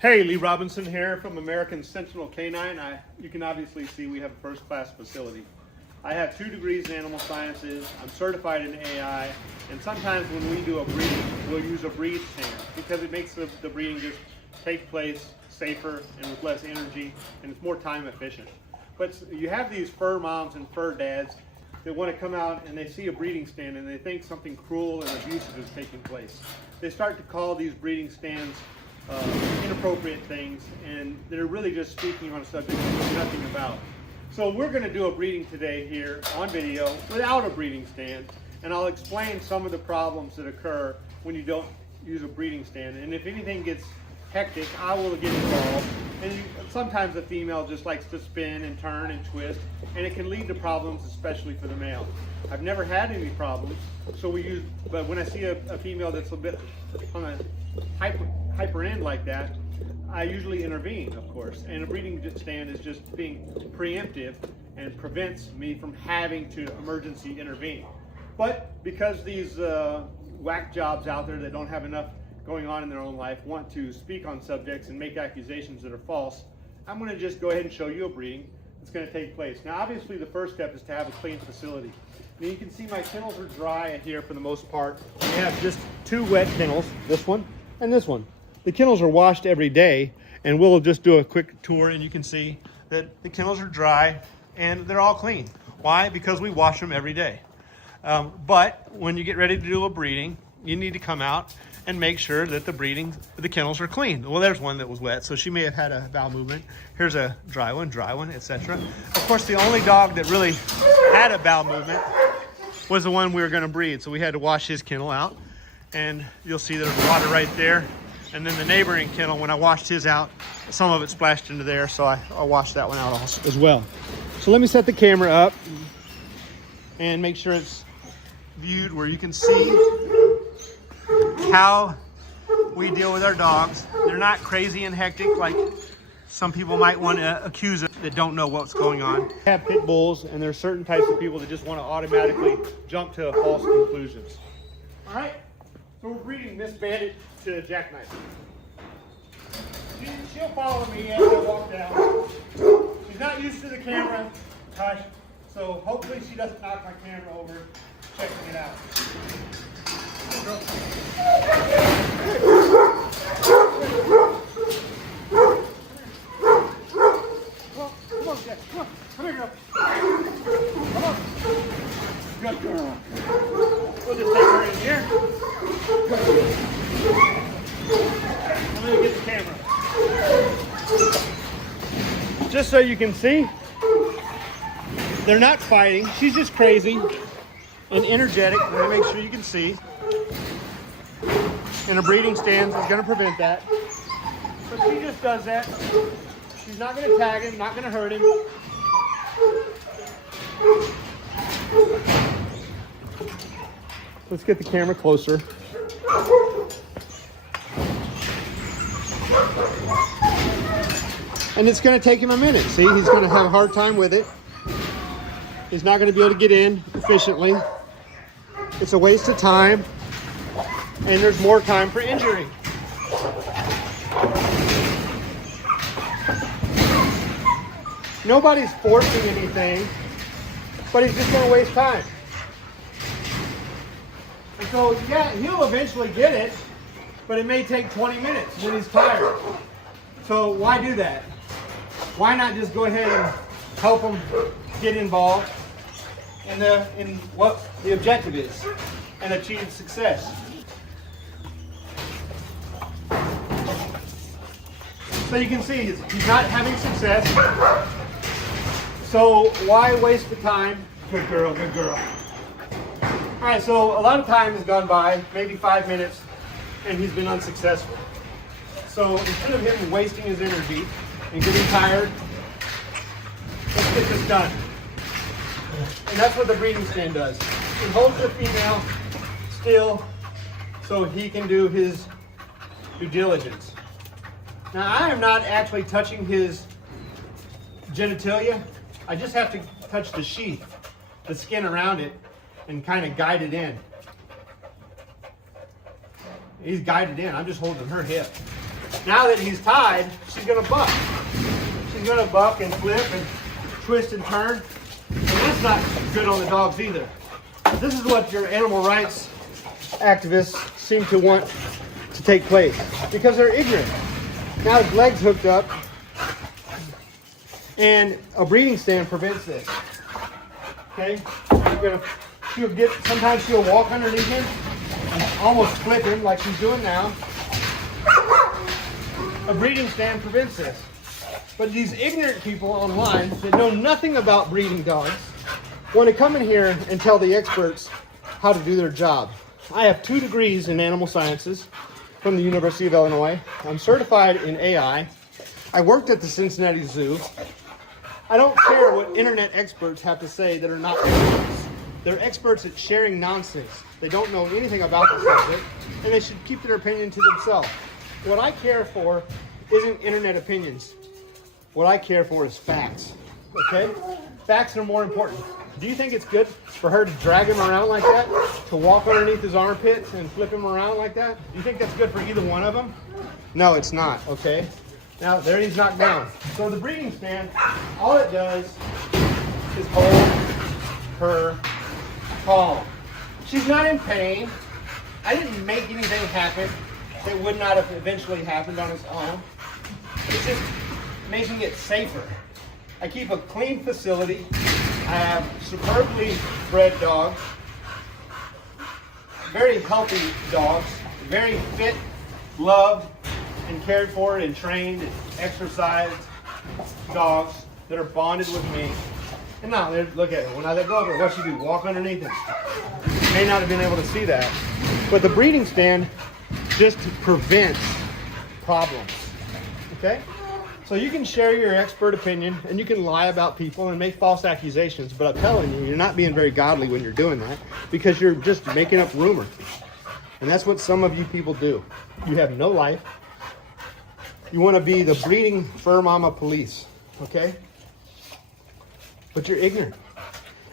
Hey, Lee Robinson here from American Sentinel K9. You can obviously see we have a first-class facility. I have 2 degrees in animal sciences, I'm certified in AI, and sometimes when we do a breeding, we'll use a breed stand because it makes the breeding just take place safer and with less energy, and it's more time efficient. But you have these fur moms and fur dads that want to come out and they see a breeding stand and they think something cruel and abusive is taking place. They start to call these breeding stands inappropriate things, and they're really just speaking on a subject they know nothing about. So we're going to do a breeding today here on video without a breeding stand, and I'll explain some of the problems that occur when you don't use a breeding stand. And if anything gets hectic, I will get involved. And sometimes the female just likes to spin and turn and twist, and it can lead to problems, especially for the male. I've never had any problems, but when I see a female that's a bit on a hyper end like that, I usually intervene, of course. And a breeding stand is just being preemptive and prevents me from having to emergency intervene. But because these whack jobs out there that don't have enough going on in their own life want to speak on subjects and make accusations that are false, I'm going to just go ahead and show you a breeding that's going to take place. Now obviously the first step is to have a clean facility. Now you can see my kennels are dry in here for the most part. We have just 2 wet kennels, this one and this one. The kennels are washed every day, and we'll just do a quick tour and you can see that the kennels are dry and they're all clean. Why? Because we wash them every day. But when you get ready to do a breeding, you need to come out and make sure that the kennels are clean. Well, there's one that was wet, so she may have had a bowel movement. Here's a dry one, etc. Of course, the only dog that really had a bowel movement was the one we were going to breed, so we had to wash his kennel out. And you'll see there's water right there. And then the neighboring kennel, when I washed his out, some of it splashed into there, so I washed that one out also as well. So let me set the camera up and make sure it's viewed where you can see how we deal with our dogs. They're not crazy and hectic like some people might want to accuse us that don't know what's going on. I have pit bulls, and there's certain types of people that just want to automatically jump to false conclusions. All right, so we're breeding Miss Bandit to Jackknife. She'll follow me as I walk down. She's not used to the camera, hush, so hopefully she doesn't knock my camera over checking it out. Come on, Jack. Come on. Come here, girl. Come on. Good girl. We'll just take her in here. I'm going to get the camera. Just so you can see, they're not fighting. She's just crazy and energetic. Let me make sure you can see. And a breeding stand is going to prevent that. But she just does that. She's not going to tag him, not going to hurt him. Let's get the camera closer. And it's going to take him a minute. See, he's going to have a hard time with it. He's not going to be able to get in efficiently. It's a waste of time. And there's more time for injury. Nobody's forcing anything, but he's just going to waste time. And so, yeah, he'll eventually get it, but it may take 20 minutes when he's tired. So why do that? Why not just go ahead and help him get involved in what the objective is and achieve success? So you can see he's not having success. So why waste the time? Good girl, good girl. All right, so a lot of time has gone by, maybe 5 minutes, and he's been unsuccessful. So instead of him wasting his energy and getting tired, let's get this done. And that's what the breeding stand does. It holds the female still so he can do his due diligence. Now, I am not actually touching his genitalia. I just have to touch the sheath, the skin around it, and kind of guide it in. He's guided in. I'm just holding her hip. Now that he's tied, she's gonna buck. She's gonna buck and flip and twist and turn. And that's not good on the dogs either. This is what your animal rights activists seem to want to take place because they're ignorant. Now his leg's hooked up and a breeding stand prevents this. Okay? Sometimes she'll walk underneath him and almost flip him like she's doing now. A breeding stand prevents this. But these ignorant people online that know nothing about breeding dogs want to come in here and tell the experts how to do their job. I have 2 degrees in animal sciences from the University of Illinois. I'm certified in AI. I worked at the Cincinnati Zoo. I don't care what internet experts have to say that are not experts. They're experts at sharing nonsense. They don't know anything about the subject, and they should keep their opinion to themselves. What I care for isn't internet opinions. What I care for is facts, okay? Facts are more important. Do you think it's good for her to drag him around like that? To walk underneath his armpits and flip him around like that? Do you think that's good for either one of them? No, it's not, okay? Now, there he's knocked down. So the breeding stand, all it does is hold her calm. She's not in pain. I didn't make anything happen that would not have eventually happened on its own. It's just making it safer. I keep a clean facility. I have superbly bred dogs, very healthy dogs, very fit, loved, and cared for and trained and exercised dogs that are bonded with me. And now, look at her. When I let go of her, what she do? Walk underneath it. You may not have been able to see that. But the breeding stand just prevents problems. Okay? So you can share your expert opinion and you can lie about people and make false accusations, but I'm telling you, you're not being very godly when you're doing that because you're just making up rumors. And that's what some of you people do. You have no life. You want to be the breeding fur mama police, okay? But you're ignorant.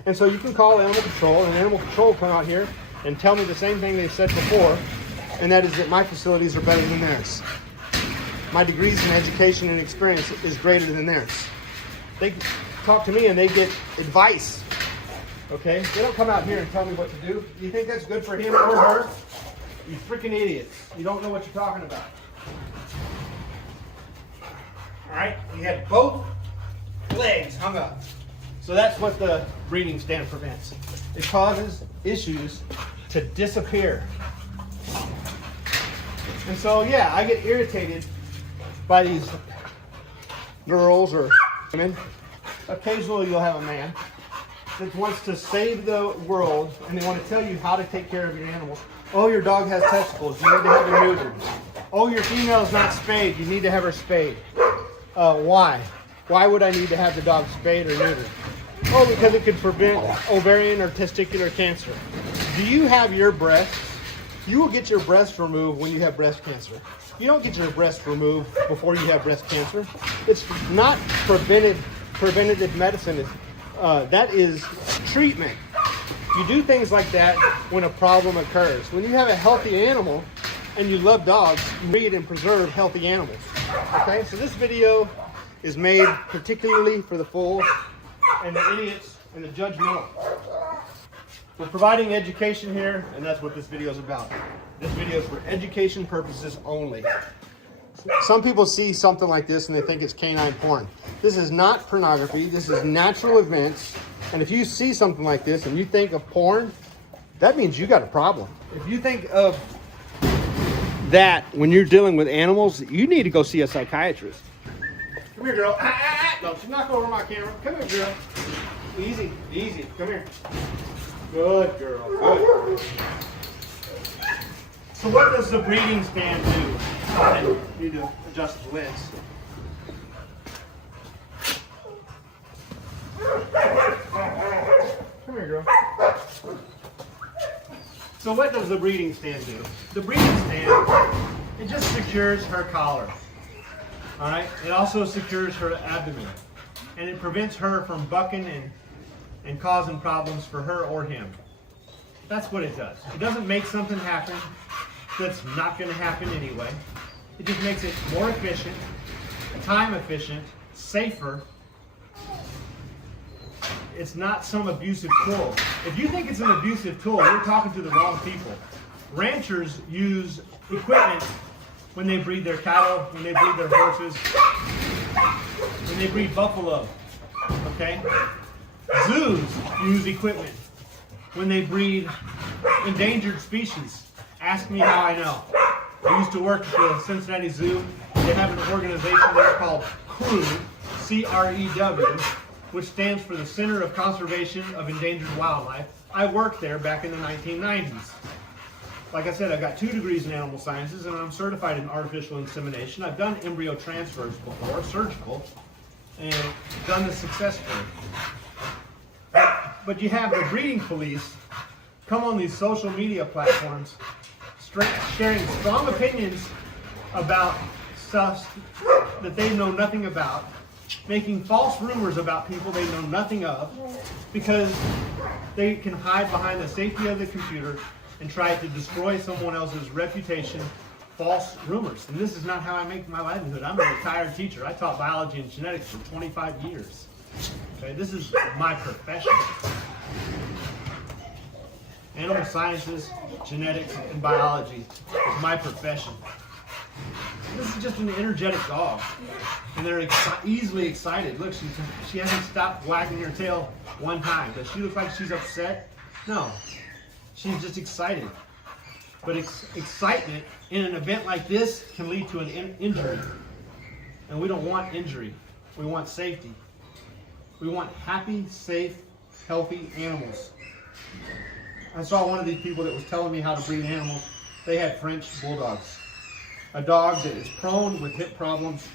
And so you can call animal control, and animal control will come out here and tell me the same thing they said before, and that is that my facilities are better than theirs. My degrees in education and experience is greater than theirs. They talk to me and they get advice, okay? They don't come out here and tell me what to do. You think that's good for him or her? You freaking idiots. You don't know what you're talking about. All right, you had both legs hung up. So that's what the breeding stand prevents. It causes issues to disappear. And so, yeah, I get irritated by these girls or women. Occasionally you'll have a man that wants to save the world and they want to tell you how to take care of your animals. Oh, your dog has testicles. You need to have her neutered. Oh, your female is not spayed. You need to have her spayed. Why? Why would I need to have the dog spayed or neutered? Oh, because it could prevent ovarian or testicular cancer. Do you have your breasts? You will get your breasts removed when you have breast cancer. You don't get your breasts removed before you have breast cancer. It's not preventative medicine. That is treatment. You do things like that when a problem occurs. When you have a healthy animal and you love dogs, you breed and preserve healthy animals. Okay, so this video is made particularly for the fools and the idiots and the judgmental. We're providing education here, and that's what this video is about. This video is for education purposes only. Some people see something like this and they think it's canine porn. This is not pornography. This is natural events. And if you see something like this and you think of porn, that means you got a problem. If you think of that when you're dealing with animals, you need to go see a psychiatrist. Come here, girl. Don't you knock over my camera. Come here, girl. Easy, easy. Come here. Good girl. Good girl. So what does the breeding stand do? I need to adjust the lens. Come here, girl. So what does the breeding stand do? The breeding stand, it just secures her collar. All right. It also secures her abdomen, and it prevents her from bucking and causing problems for her or him. That's what it does. It doesn't make something happen that's not going to happen anyway. It just makes it more efficient, time efficient, safer. It's not some abusive tool. If you think it's an abusive tool, you're talking to the wrong people. Ranchers use equipment when they breed their cattle, when they breed their horses, when they breed buffalo, okay? Zoos use equipment when they breed endangered species. Ask me how I know. I used to work at the Cincinnati Zoo. They have an organization there called CREW, C-R-E-W, which stands for the Center of Conservation of Endangered Wildlife. I worked there back in the 1990s. Like I said, I've got 2 degrees in animal sciences, and I'm certified in artificial insemination. I've done embryo transfers before, surgical, and done this successfully. But you have the breeding police come on these social media platforms sharing strong opinions about stuff that they know nothing about, making false rumors about people they know nothing of, because they can hide behind the safety of the computer and try to destroy someone else's reputation, false rumors. And this is not how I make my livelihood. I'm a retired teacher. I taught biology and genetics for 25 years. Okay, this is my profession. Animal sciences, genetics, and biology is my profession. This is just an energetic dog, and they're easily excited. Look, she hasn't stopped wagging her tail one time. Does she look like she's upset? No, she's just excited. But excitement in an event like this can lead to an injury, and we don't want injury. We want safety. We want happy, safe, healthy animals. I saw one of these people that was telling me how to breed animals. They had French bulldogs. A dog that is prone with hip problems,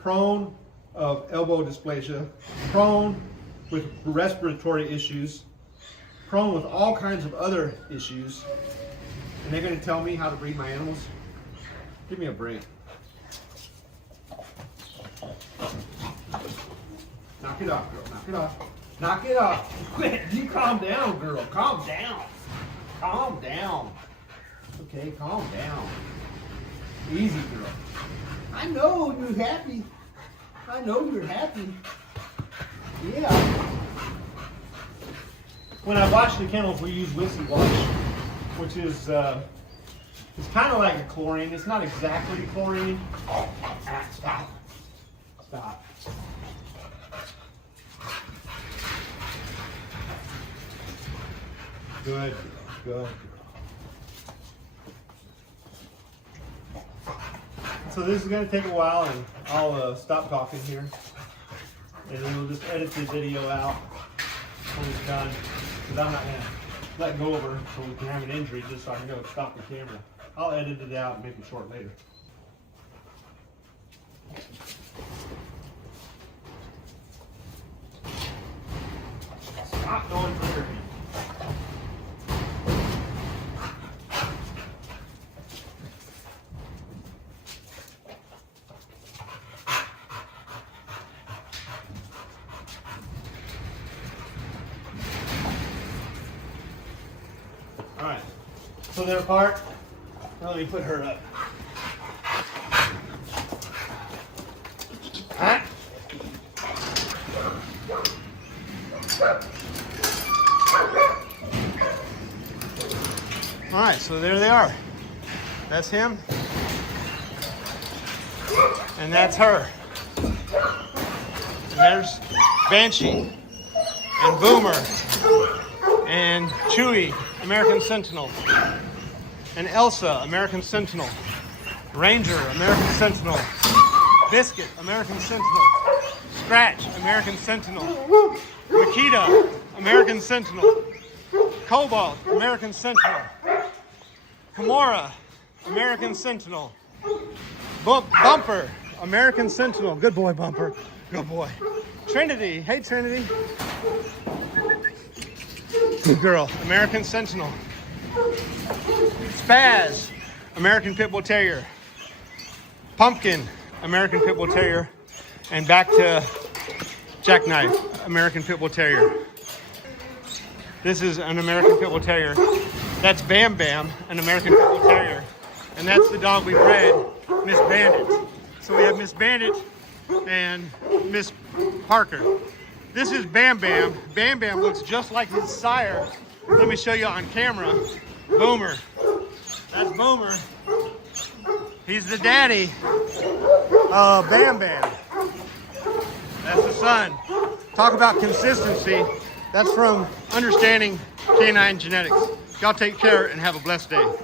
prone of elbow dysplasia, prone with respiratory issues, prone with all kinds of other issues. And they're going to tell me how to breed my animals? Give me a break. Knock it off, girl. Knock it off. Knock it off. Quit. You calm down, girl. Calm down. Calm down. Okay, calm down. Easy, girl. I know you're happy. I know you're happy. Yeah. When I wash the kennels, we use Wissy Wash, which is it's kind of like a chlorine. It's not exactly chlorine. Stop. Stop. Good. Good. So this is going to take a while, and I'll stop talking here, and then we'll just edit the video out when it's done, because I'm not going to let go of her so we can have an injury just so I can go stop the camera. I'll edit it out and make it short later. Stop going for your hand. Alright, so they're apart. Now let me put her up. Alright. Alright, so there they are. That's him. And that's her. And there's Banshee and Boomer and Chewy, American Sentinel, and Elsa, American Sentinel, Ranger, American Sentinel, Biscuit, American Sentinel, Scratch, American Sentinel, Makita, American Sentinel, Cobalt, American Sentinel, Kimura, American Sentinel, Bumper, American Sentinel, good boy Bumper, good boy. Trinity, hey Trinity. Good girl, American Sentinel. Spaz, American Pit Bull Terrier. Pumpkin, American Pit Bull Terrier. And back to Jackknife, American Pit Bull Terrier. This is an American Pit Bull Terrier. That's Bam Bam, an American Pit Bull Terrier. And that's the dog we bred Miss Bandit. So we have Miss Bandit and Miss Parker. This is Bam Bam. Bam Bam looks just like his sire. Let me show you on camera. Boomer. That's Boomer. He's the daddy of Bam Bam. That's the son. Talk about consistency. That's from understanding canine genetics. Y'all take care and have a blessed day.